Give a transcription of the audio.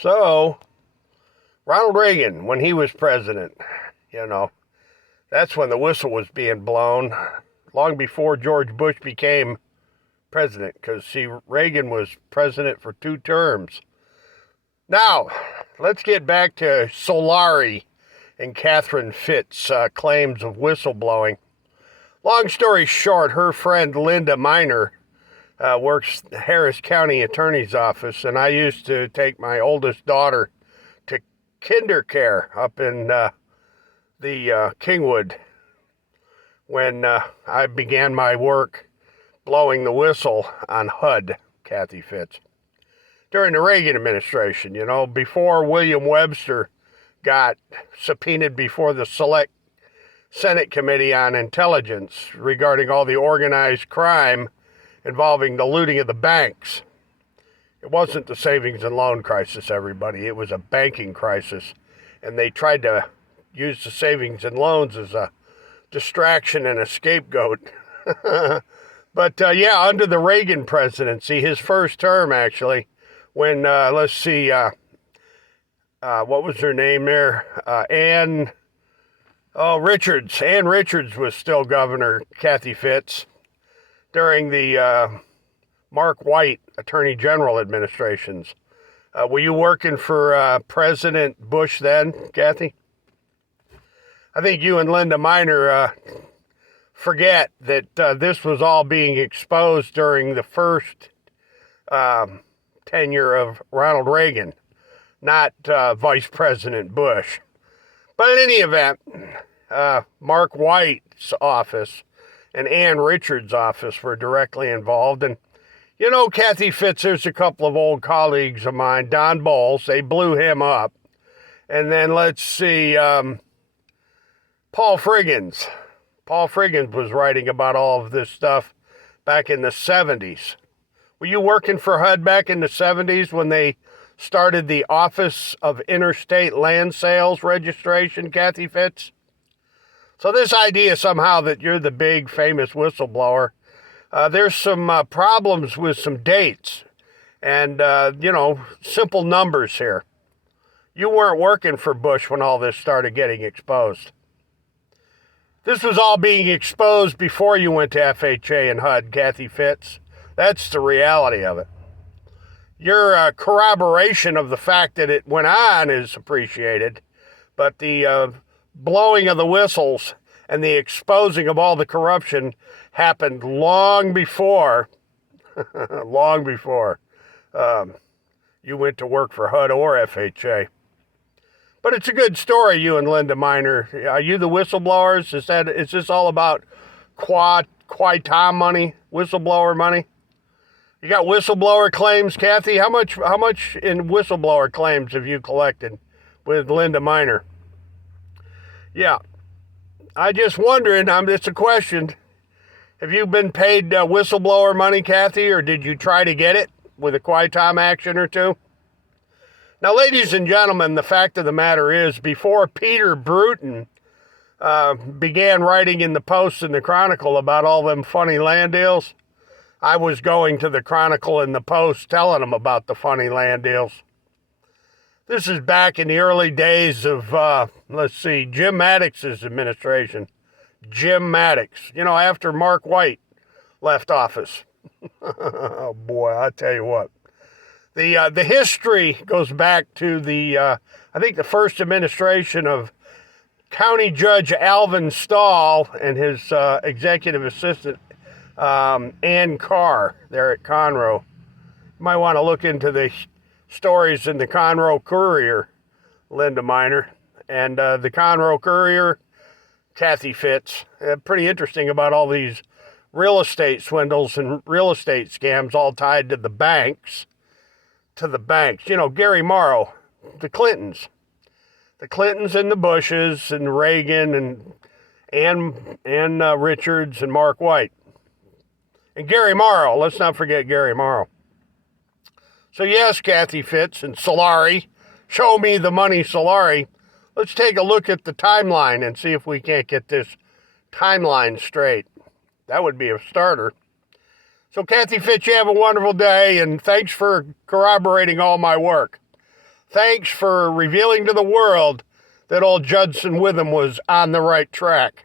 So, Ronald Reagan, when he was president, you know, that's when the whistle was being blown, long before George Bush became president, because, see, Reagan was president for 2 terms. Now, let's get back to Solari and Catherine Fitt's claims of whistleblowing. Long story short, her friend Linda Miner works the Harris County Attorney's Office, and I used to take my oldest daughter to kinder care up in the Kingwood when I began my work blowing the whistle on HUD, Kathy Fitz. During the Reagan administration, before William Webster got subpoenaed before the Select Senate Committee on Intelligence regarding all the organized crime involving the looting of the banks. It wasn't the savings and loan crisis, everybody. It was a banking crisis. And they tried to use the savings and loans as a distraction and a scapegoat. But under the Reagan presidency, his first term actually, when, what was her name there? Ann Richards. Ann Richards was still governor, Kathy Fitz, during the Mark White Attorney General administrations. Were you working for President Bush then, Kathy? I think you and Linda Miner forget that this was all being exposed during the first tenure of Ronald Reagan, not Vice President Bush. But in any event, Mark White's office and Ann Richards' office were directly involved. And, Kathy Fitz, there's a couple of old colleagues of mine, Don Bowles, they blew him up. And then let's see, Paul Friggins. Paul Friggins was writing about all of this stuff back in the 70s. Were you working for HUD back in the 70s when they started the Office of Interstate Land Sales Registration, Kathy Fitz? So this idea somehow that you're the big famous whistleblower, there's some problems with some dates and, simple numbers here. You weren't working for Bush when all this started getting exposed. This was all being exposed before you went to FHA and HUD, Kathy Fitz. That's the reality of it. Your corroboration of the fact that it went on is appreciated, but the blowing of the whistles and the exposing of all the corruption happened long before, you went to work for HUD or FHA. But it's a good story, you and Linda Miner. Are you the whistleblowers? Is this all about Qui Tom money, whistleblower money? You got whistleblower claims, Kathy? How much in whistleblower claims have you collected with Linda Miner? Yeah, I just wondering, it's a question. Have you been paid whistleblower money, Kathy, or did you try to get it with a Qui Tom action or two? Now, ladies and gentlemen, the fact of the matter is, before Peter Bruton began writing in the Post and the Chronicle about all them funny land deals, I was going to the Chronicle and the Post telling them about the funny land deals. This is back in the early days of, Jim Maddox's administration. Jim Maddox, after Mark White left office. Oh, boy, I tell you what. The history goes back to the first administration of County Judge Alvin Stahl and his executive assistant, Ann Carr, there at Conroe. You might want to look into the stories in the Conroe Courier, Linda Miner, and the Conroe Courier, Kathy Fitz. Pretty interesting about all these real estate swindles and real estate scams all tied to the banks. Gary Morrow, the Clintons and the Bushes and Reagan and Ann Richards and Mark White. And Gary Morrow, let's not forget Gary Morrow. So yes, Kathy Fitz and Solari, show me the money, Solari. Let's take a look at the timeline and see if we can't get this timeline straight. That would be a starter. So Kathy Fitz, you have a wonderful day, and thanks for corroborating all my work. Thanks for revealing to the world that old Judson Witham was on the right track.